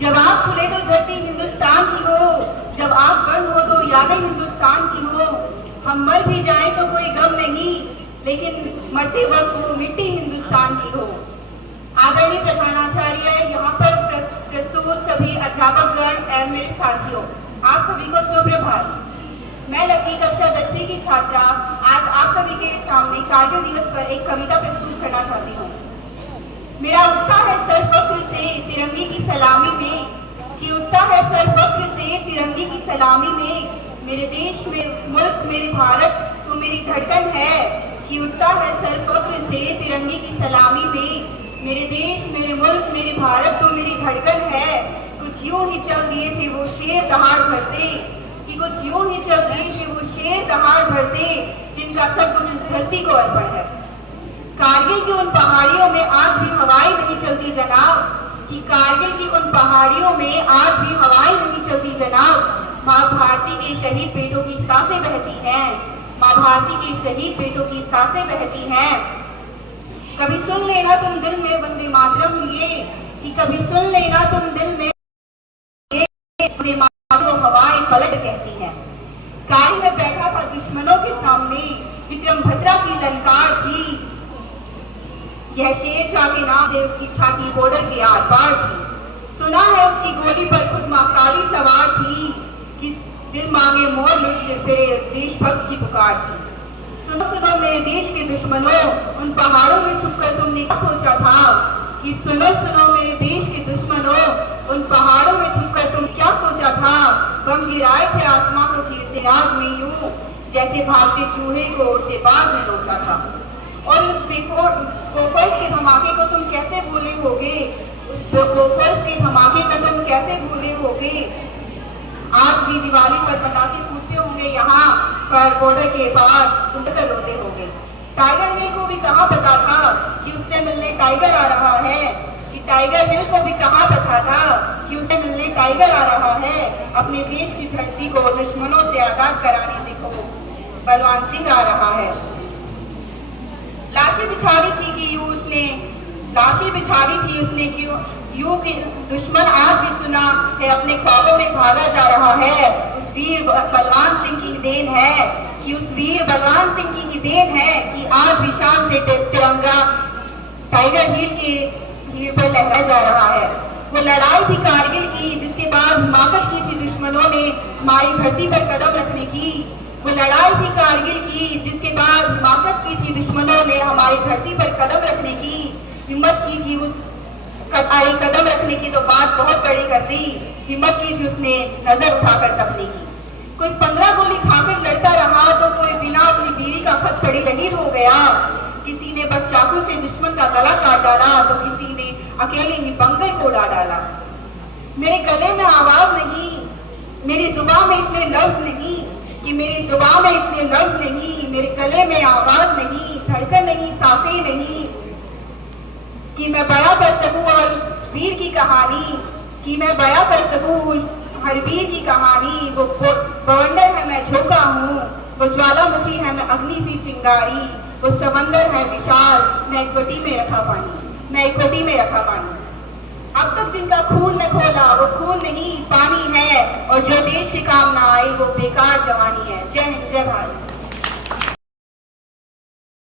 जब आप खुले तो धरती हिंदुस्तान की हो, जब आप बंद हो तो यादें हिंदुस्तान की हो। हम मर भी जाएं तो कोई गम नहीं, लेकिन मरते वक्त वो मिट्टी हिंदुस्तान की हो। आदरणीय प्रधानाचार्य, यहाँ पर प्रस्तुत सभी अध्यापकगण एवं मेरे साथियों, आप सभी को सुप्रभात। मैं लकी कक्षा 10वीं की छात्रा आज आप सभी के सामने कारगिल दिवस पर एक कविता प्रस्तुत करना चाहती हूँ। मेरा उठता है सर फक्र से तिरंगे की सलामी में, कि उठता है सर फक्र से तिरंगे की सलामी में। मेरे देश में मुल्क मेरे भारत तो मेरी धड़कन है, कि उठता है सर फक्र से तिरंगे की सलामी में। मेरे देश मेरे मुल्क मेरे भारत तो मेरी धड़कन है। कुछ यूं ही चल दिए थे वो शेर दहाड़ भरते, कि कुछ यूं ही चल दिए थे वो शेर दहाड़ भरते, जिनका सब कुछ इस धरती को अर्पण है। कारगिल की उन पहाड़ियों में आज भी हवाएं नहीं चलती जनाब, कि कारगिल की उन पहाड़ियों में आज भी हवाएं नहीं चलती जनाब। माँ भारती के शहीद बेटों की सांसें बहती हैं, माँ भारती के शहीद बेटों की सांसें बहती हैं। कभी सुन लेना तुम दिल में वंदे मातरम लिए, कि कभी सुन लेना तुम दिल में वंदे मातरम, हवाएं पलट कहती हैं। कारी में बैठा था दुश्मनों के सामने, विक्रम भद्रा की ललकार थी। यह शेरशाह के नाम से उसकी छाती बॉर्डर के आर पार थी। सुना है उसकी गोली पर खुद माँ काली सवार थी, कि दिल मांगे मोर लुट सिर फिरे उस देशभक्त की पुकार थी। सुनो सुनो मेरे देश के दुश्मनों, उन पहाड़ों में छुपकर तुमने क्या सोचा था, कि सुनो सुनो मेरे देश के दुश्मनों, उन पहाड़ों में छुपकर तुम क्या सोचा था। बम गिराए थे आसमां को चीरते राज में यूं, जैसे भागते चूहे को उड़ते बाज में नोचा था। और उस बोफोर्स के धमाके को तुम कैसे भूले होगे, उस बोफोर्स के धमाके को तुम कैसे भूले होगे। आज भी दिवाली पर पटाखे फूटते होंगे यहाँ पर बॉर्डर के पार, तुम तो रोते होंगे। टाइगर हिल को भी कहाँ पता था कि उससे मिलने टाइगर आ रहा है, कि टाइगर हिल को भी कहाँ पता था कि उससे मिलने टाइगर आ रहा है। अपने देश की धरती को दुश्मनों से आजाद कराने देखो बलवान सिंह आ रहा है। लाशें बिछारी थी कि यूं उसने, लाशें बिछारी थी उसने क्यों यूं कि दुश्मन आज भी सुना है अपने ख्वाबों में भागा जा रहा है। उस वीर बलवान सिंह की देन है, कि उस वीर बलवान सिंह की देन है, कि आज भी शान से तिरंगा टाइगर हिल के हीर पर लहरा जा रहा है। वो लड़ाई थी कारगिल की, जिसके बाद हिमाकत की थी दुश्मनों ने हमारी धरती पर कदम रखने की। वो लड़ाई थी कारगिल की, जिसके बाद हिमाकत की थी दुश्मनों ने हमारी धरती पर कदम रखने की। हिम्मत की थी उस कदम रखने की तो बात बहुत बड़ी कर दी, हिम्मत की थी उसने नजर उठाकर तपने की। कोई 15 गोली खाकर लड़ता रहा तो कोई बिना अपनी बीवी का खत पड़ी शहीद हो गया। किसी ने बस चाकू से दुश्मन का गला काट डाला तो किसी ने अकेले ही बंकर को उड़ा डाला। मेरे गले में आवाज नहीं, मेरी जुबान में इतने लफ्ज नहीं, कि मेरी जुबान में इतने लफ्ज नहीं, मेरे गले में आवाज नहीं, धड़कन नहीं, सांसें नहीं, कि मैं बयां कर सकूं और उस वीर की कहानी, कि मैं बयां कर सकूं उस हर वीर की कहानी। वो बवंडर है मैं झोंका हूँ, वो ज्वालामुखी है मैं अग्नि सी चिंगारी, वो समंदर है विशाल मैं एक कोटी में रखा पानी, मैं एक कोटी में रखा पानी। अब तक जिनका खून में खोला वो खून नहीं पानी है, और जो देश के काम ना आए वो बेकार जवानी है। जय हिंद, जय भारत।